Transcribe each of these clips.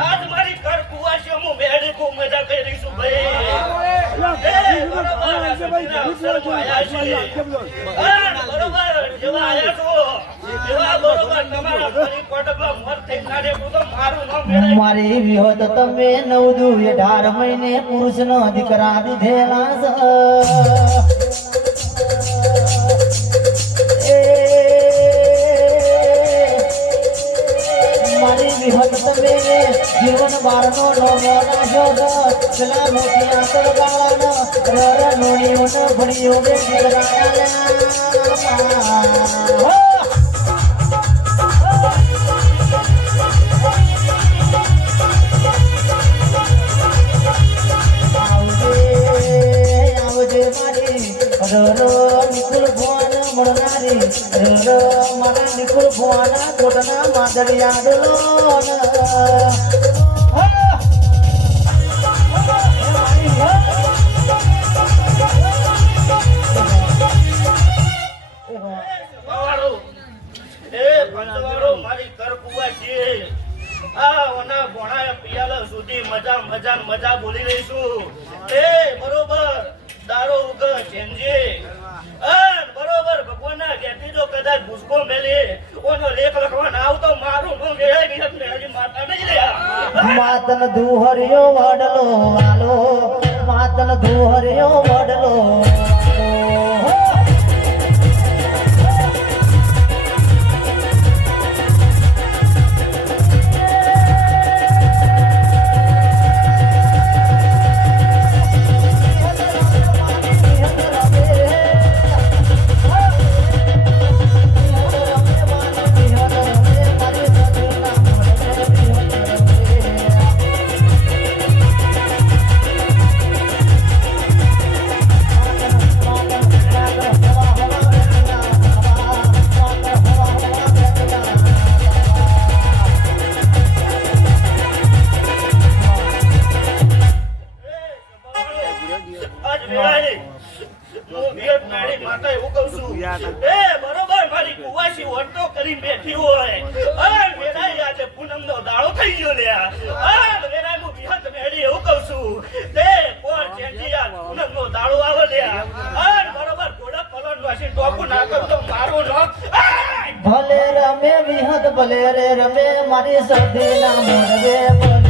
आज मारी कर कुआ से मु मेरे को मजा कर रही सु भाई बरोबर जेवा आया तो जेवा बरोबर તમારા ફરી કોટકમાં મર થઈ નાડે તો મારું નામ મેળે મારી વિહોત તમે 9-18 મહિને પુરુષનો દીકરા દીધેલા મારી વિહોત તમે જીવન બારનો નોનો નાખ્યો ચલા મોટી આંતર ગાળાનો રર નોણીઓનો ભણીઓ દે નિકુલ ભુવન મળનારી મારા નિકુલ ભુવાના કોટના માદરિયા ડોલો મારી કર કુવા છે આ ઓના ભોણા પિયાલા સુધી મજા બોલી રહી છું એ બરોબર દારો ઉગ ચેન્જે બરોબર ભગવાનના જેથી જો કદાચ ભૂસકો મેલે ઓનો લેખ લખવાના આવતો મારું નો ગેય વિહત મે હજી માતા નહીં લ્યા માતન દુહરિયો વડલો વાલો માતન દુહરિયો વડલો ભલે રમે વિહત ભલે રે રમે મારી સધી ના મોડવે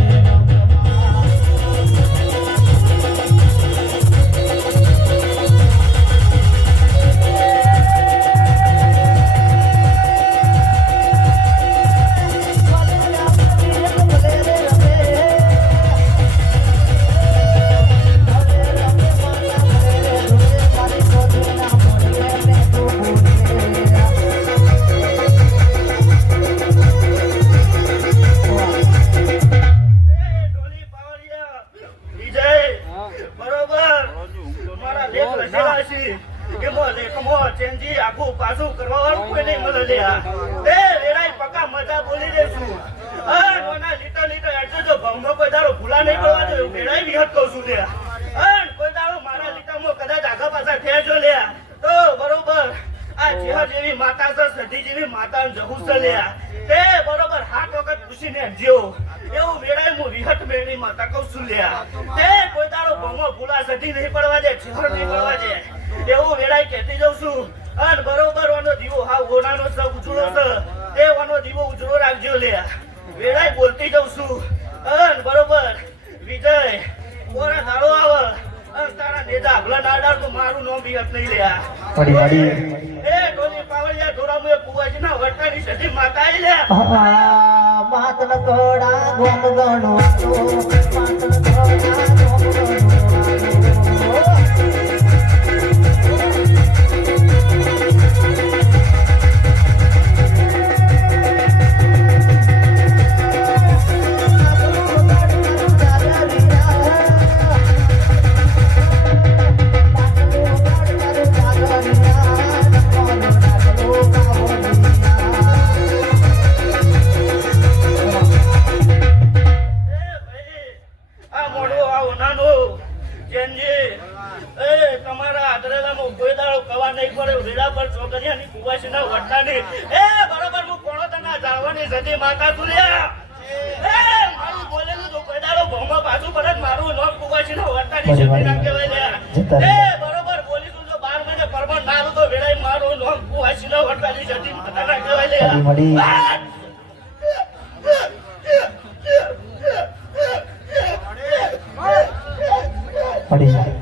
માતન કોડા ગોમ ગણો માતન કોડા નહીં. એ બરોબર હું કોણો તને જાળવાની સતી માતા તુલ્યા. એ મારું બોલેલું તો કોઈ દાડો ભોમાં પાછું પડે ને મારું નામ કુવાસીનો વર્તાની સતી ના કહેવાય લ્યા. એ બરોબર બોલીશું જો 12 મહિને પરમાણ નાલું તો વેળાય મારું નામ કુવાસીનો વર્તાની સતી માતા ના કહેવાય લ્યા. પડી જાય.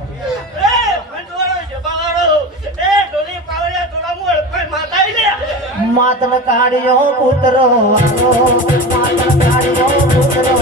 માતન કાઢ્યો પુત્રો વાળો, માતન કાઢ્યો પુત્રો.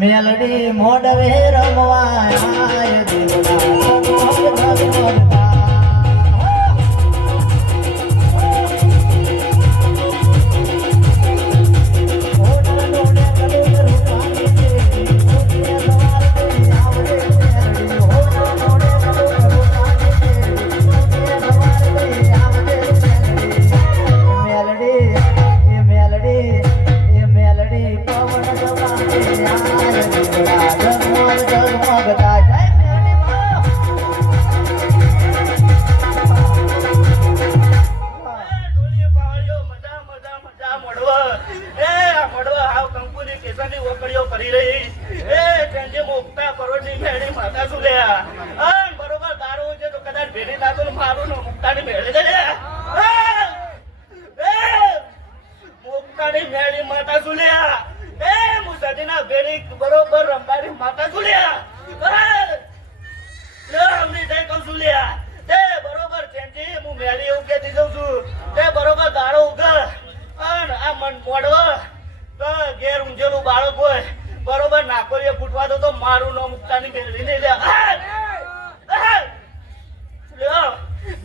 મેલડી મોડવે રમવા આય દેવડા.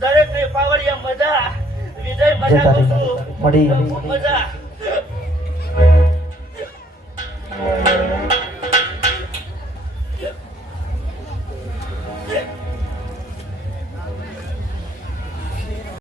દરેક ને પાવડિયા મજા વિજય મજા કરું છું મજા. Yeah.